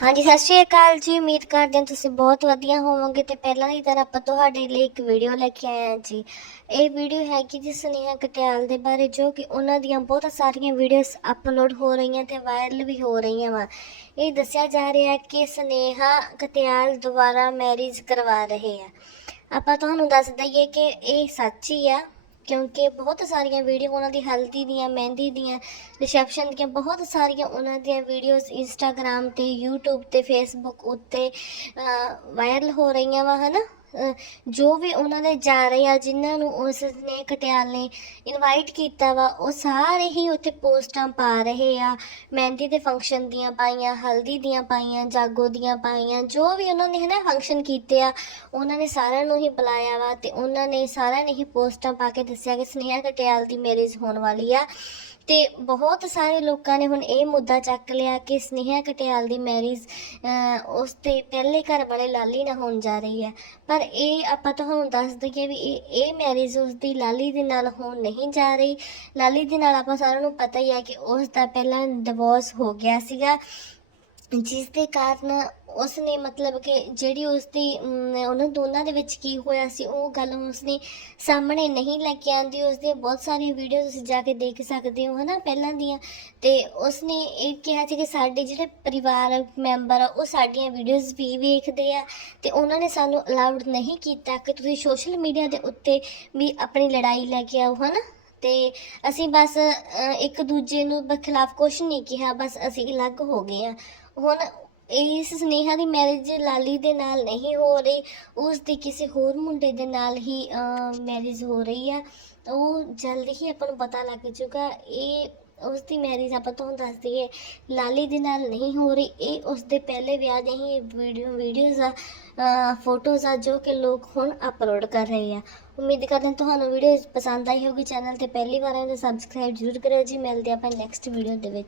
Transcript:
ਹਾਂਜੀ, ਸਤਿ ਸ਼੍ਰੀ ਅਕਾਲ ਜੀ। ਉਮੀਦ ਕਰਦੇ ਹਾਂ ਤੁਸੀਂ ਬਹੁਤ ਵਧੀਆ ਹੋਵੋਗੇ ਤੇ ਪਹਿਲਾਂ ਦੀ ਤਰ੍ਹਾਂ ਆਪਾਂ ਤੁਹਾਡੇ ਲਈ ਇੱਕ ਵੀਡੀਓ ਲੈ ਕੇ ਆਏ ਹਾਂ ਜੀ। ਇਹ ਵੀਡੀਓ ਹੈ ਕਿ ਜੀ ਸੁਨੇਹਾ ਕਟਿਆਲ ਦੇ ਬਾਰੇ, ਜੋ ਕਿ ਉਹਨਾਂ ਦੀਆਂ ਬਹੁਤ ਸਾਰੀਆਂ ਵੀਡੀਓਜ਼ ਅਪਲੋਡ ਹੋ ਰਹੀਆਂ ਤੇ ਵਾਇਰਲ ਵੀ ਹੋ ਰਹੀਆਂ ਵਾ। ਇਹ ਦੱਸਿਆ ਜਾ ਰਿਹਾ ਹੈ ਕਿ ਸੁਨੇਹਾ ਕਟਿਆਲ ਦੁਬਾਰਾ ਮੈਰਿਜ ਕਰਵਾ ਰਹੇ ਆ। ਆਪਾਂ ਤੁਹਾਨੂੰ ਦੱਸ ਦਈਏ ਕਿ ਇਹ ਸੱਚ ਹੀ ਆ। ਕਿਉਂਕਿ ਬਹੁਤ ਸਾਰੀਆਂ ਵੀਡੀਓ ਉਹਨਾਂ ਦੀ ਹਲਦੀ ਦੀਆਂ, ਮਹਿੰਦੀ ਦੀਆਂ ਰਿਸੈਪਸ਼ਨ ਦੀਆਂ, ਬਹੁਤ ਸਾਰੀਆਂ ਉਹਨਾਂ ਦੀਆਂ ਵੀਡੀਓਜ਼ ਇੰਸਟਾਗ੍ਰam ਤੇ YouTube ਤੇ Facebook ਉੱਤੇ ਵਾਇਰਲ ਹੋ ਰਹੀਆਂ ਵਾ, ਹਨਾ? ਅਹ ਜੋ ਵੀ ਉਹਨਾਂ ਦੇ ਜਾ ਰਹੇ ਆ, ਜਿਨ੍ਹਾਂ ਨੂੰ ਉਸ ਨੇ ਕਟਿਆਲ ਨੇ ਇਨਵਾਈਟ ਕੀਤਾ ਵਾ, ਉਹ ਸਾਰੇ ਹੀ ਉੱਥੇ ਪੋਸਟਾਂ ਪਾ ਰਹੇ ਆ। ਮਹਿੰਦੀ ਦੇ ਫੰਕਸ਼ਨ ਦੀਆਂ ਪਾਈਆਂ, ਹਲਦੀ ਦੀਆਂ ਪਾਈਆਂ, ਜਾਗੋ ਦੀਆਂ ਪਾਈਆਂ, ਜੋ ਵੀ ਉਹਨਾਂ ਨੇ ਹਨਾ ਫੰਕਸ਼ਨ ਕੀਤੇ ਆ, ਉਹਨਾਂ ਨੇ ਸਾਰਿਆਂ ਨੂੰ ਹੀ ਬੁਲਾਇਆ ਵਾ ਤੇ ਉਹਨਾਂ ਨੇ ਸਾਰਿਆਂ ਨੇ ਹੀ ਪੋਸਟਾਂ ਪਾ ਕੇ ਦੱਸਿਆ ਕਿ ਸਨੇਹਾ ਕਟਿਆਲ ਦੀ ਮੈਰਿਜ ਹੋਣ ਵਾਲੀ ਆ। ਤੇ ਬਹੁਤ ਸਾਰੇ ਲੋਕਾਂ ਨੇ ਹੁਣ ਇਹ ਮੁੱਦਾ ਚੱਕ ਲਿਆ ਕਿ ਸਨੇਹਾ ਕਟਿਆਲ ਦੀ ਮੈਰਿਜ ਉਸ ਤੇ ਪਹਿਲੇ ਘਰ ਵਾਲੇ ਲਾਲੀ ਨਾਲ ਹੋਣ ਜਾ ਰਹੀ ਹੈ। ਪਰ ਇਹ ਆਪਾਂ ਤੁਹਾਨੂੰ ਦੱਸ ਦਈਏ ਵੀ ਇਹ ਇਹ ਮੈਰਿਜ ਉਸ ਦੀ ਲਾਲੀ ਦੇ ਨਾਲ ਹੋਣ ਨਹੀਂ ਜਾ ਰਹੀ। ਲਾਲੀ ਦੇ ਨਾਲ ਆਪਾਂ ਸਾਰਿਆਂ ਨੂੰ ਪਤਾ ਹੀ ਹੈ ਕਿ ਉਸ ਦਾ ਪਹਿਲਾਂ ਡਿਵੋਰਸ ਹੋ ਗਿਆ ਸੀਗਾ। ਜਿਸ ਦੇ ਕਾਰਨ ਉਸ ਨੇ ਮਤਲਬ ਕਿ ਜਿਹੜੀ ਉਸ ਦੀ ਉਹਨਾਂ ਦੋਨਾਂ ਦੇ ਵਿੱਚ ਕੀ ਹੋਇਆ ਸੀ, ਉਹ ਗੱਲ ਉਸ ਨੇ ਸਾਹਮਣੇ ਨਹੀਂ ਲੈ ਕੇ ਆਂਦੀ ਉਸ ਦੀਆਂ ਬਹੁਤ ਸਾਰੀਆਂ ਵੀਡੀਓ ਤੁਸੀਂ ਜਾ ਕੇ ਦੇਖ ਸਕਦੇ ਹੋ, ਹਨਾ, ਪਹਿਲਾਂ ਦੀਆਂ। ਤੇ ਉਸ ਨੇ ਇਹ ਕਿਹਾ ਸੀ ਕਿ ਸਾਡੇ ਜਿਹੜੇ ਪਰਿਵਾਰ ਮੈਂਬਰ ਆ, ਉਹ ਸਾਡੀਆਂ ਵੀਡੀਓਜ਼ ਵੀ ਵੇਖਦੇ ਆ ਤੇ ਉਹਨਾਂ ਨੇ ਸਾਨੂੰ ਅਲਾਉਡ ਨਹੀਂ ਕੀਤਾ ਕਿ ਤੁਸੀਂ ਸੋਸ਼ਲ ਮੀਡੀਆ ਦੇ ਉੱਤੇ ਵੀ ਆਪਣੀ ਲੜਾਈ ਲੈ ਕੇ ਆਓ, ਹਨਾ। ਤੇ ਅਸੀਂ ਬਸ ਇੱਕ ਦੂਜੇ ਨੂੰ ਖਿਲਾਫ ਕੁਝ ਨਹੀਂ ਕਿਹਾ, ਬਸ ਅਸੀਂ ਅਲੱਗ ਹੋ ਗਏ ਆ। ਹੁਣ ਇਸ ਸਨੇਹਾ ਦੀ ਮੈਰਿਜ ਲਾਲੀ ਦੇ ਨਾਲ ਨਹੀਂ ਹੋ ਰਹੀ, ਉਸ ਦੀ ਕਿਸੇ ਹੋਰ ਮੁੰਡੇ ਦੇ ਨਾਲ ਹੀ ਮੈਰਿਜ ਹੋ ਰਹੀ ਆ। ਉਹ ਜਲਦੀ ਹੀ ਆਪਾਂ ਨੂੰ ਪਤਾ ਲੱਗ ਜੂਗਾ ਇਹ ਉਸ ਦੀ ਮੈਰਿਜ ਆਪਾਂ ਤੁਹਾਨੂੰ ਦੱਸ ਦਈਏ, ਲਾਲੀ ਦੇ ਨਾਲ ਨਹੀਂ ਹੋ ਰਹੀ, ਇਹ ਉਸ ਦੇ ਪਹਿਲੇ ਵਿਆਹ ਦੇ ਹੀ ਵੀਡੀਓ ਵੀਡੀਓਜ਼ ਆ ਫੋਟੋਜ਼ ਆ ਜੋ ਕਿ ਲੋਕ ਹੁਣ ਅਪਲੋਡ ਕਰ ਰਹੇ ਆ। ਉਮੀਦ ਕਰਦੇ ਹਾਂ ਤੁਹਾਨੂੰ ਵੀਡੀਓ ਪਸੰਦ ਆਈ ਹੋਊਗੀ ਚੈਨਲ ਤੇ ਪਹਿਲੀ ਵਾਰ ਆਏ ਤਾਂ ਸਬਸਕ੍ਰਾਈਬ ਜ਼ਰੂਰ ਕਰਿਓ ਜੀ। ਮਿਲਦੇ ਆਪਾਂ ਨੈਕਸਟ ਵੀਡੀਓ ਦੇ ਵਿੱਚ।